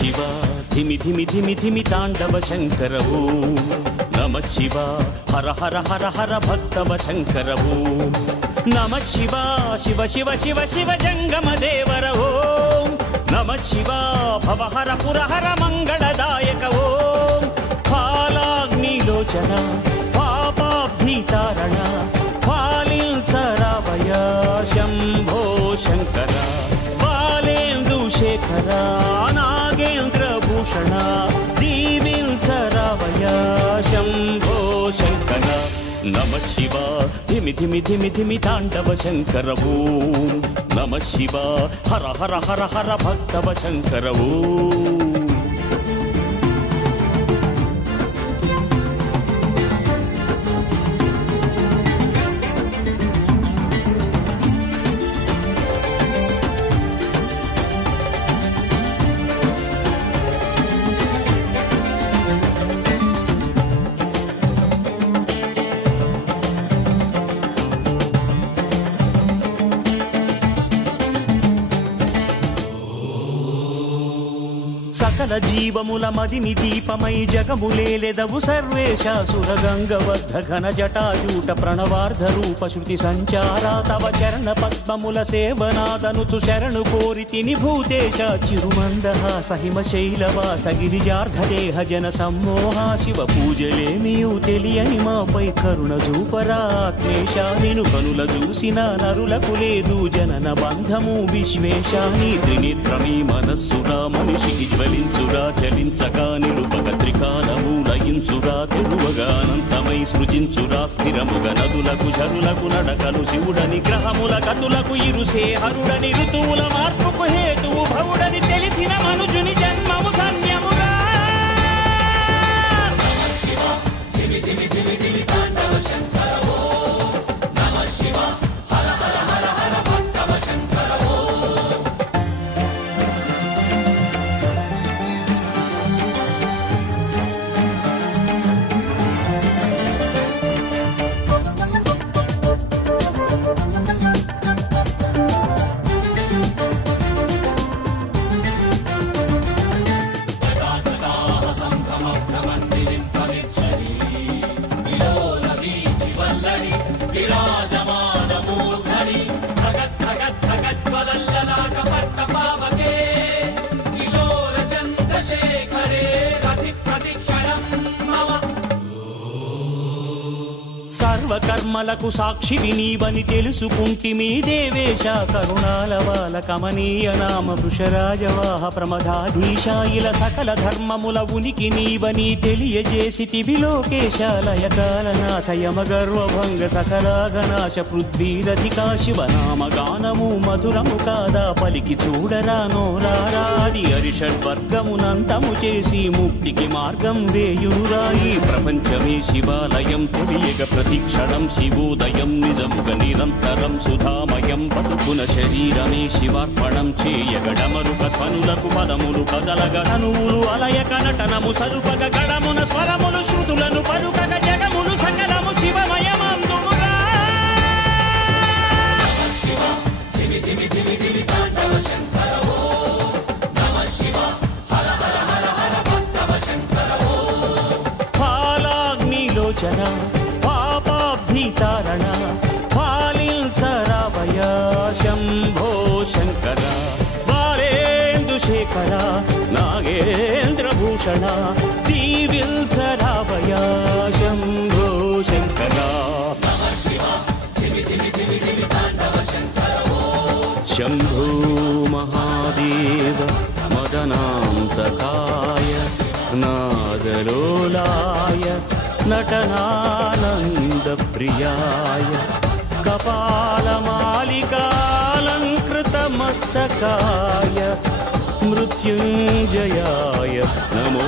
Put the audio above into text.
శివ ధిమి ధిమి ధిమి ధిమి తాండవ శంకర ఓం నమః శివ హర హర హర హర భక్తవ శంకర ఓం నమః శివ శివ శివ శివ శివ జంగమ దేవర ఓం నమః శివ భవహర పురహర మంగళదాయక ఓం ఫాలాగ్నిలోచన పాపాబ్ధితారణ ఫాలించరావయ శంభో శంకర శేఖర నాగేంద్రభూషణ దీవించరావయ శంభో శంకర నమః శివ ధిమి ధిమి ధిమి ధిమి తాండవ శంకర ఓం నమః శివ హర హర హర హర భక్తవ శంకర ఓం సకల జీవముల మదిని దీపమై జగములేలెదవు సర్వేశాసుర గంగవద్ధ ఘన జటాజూట ప్రణవార్ధ రూప శృతి సంచారా తవ చరణ పద్మముల సేవనాదనుచు శరణు కోరితిని భూతేశ చిరుమందహాస హిమ శైలవాస గిరిజార్ధదేహ జన సమ్మోహ శివ పూజలేమియు తెలియని మాపై కరుణ చూపరాత్మేశ నిను కనుల చూసిన నరులకు లేదు జనన బంధము విశ్వేశాని త్రినేత్రమీ మనస్సుగా మనిషికి జ్వలించురా చలించగా నిలుపక త్రికాలము లయించురా తెరువగా అనంతమై సృజించురా స్థిరముగా నదులకు జరులకు నడకలు శివుడని గ్రహముల గతులకు ఇరుసే హరుడని ఋతువుల మార్పుకు హేతువు భవుడని తెలిసిన మనుజుని జన్మము ధన్యమురా సర్వకర్మలకు సాక్షివి నీవని తెలుసుకుంటిమీ దేవేశ కరుణాల బాల కమనీయ నామ వృషరాజవాహ ప్రమదాధీశ ఇలా సకల ధర్మముల ఉనికి నీవని తెలియజేసితివి లోకేశాలయ కాలనాథ యమగర్వభంగ సకలాగనాశ పృథ్వీరధికా శివనామ గానము మధురము కాదా పలికి చూడరా నోరారాది అరిషడ్వర్గమునంతము చేసి ముక్తికి మార్గం వేయురాయి ప్రపంచమే శివాలయం తెలియగ ప్రతిక్షణం శివోదయం నిజముగ నిరంతరం సుధామయం బతుకున శరీరమే శివార్పణం చేయగడమరుక ధ్వనులకు పదములు కదలగ తనువులు అలయక నటనము సలుపగ గడమున స్వరములు శృతులను పలుకగ జగములు సకలము శివమయమందుమురా ఫాలాగ్నిలోచన పాపాబ్ధితారణ ఫాలించరావయ శంభో శంకర బాలేందుశేఖర నాగేంద్రభూషణ దీవించరావయ శంభో శంకర శంభో మహాదేవ మదనాంతకాయ నాదలోలాయ నటనానందప్రియాయ కపాలమాలికాలంకృతమస్తకాయ మృత్యుంజయాయ నమో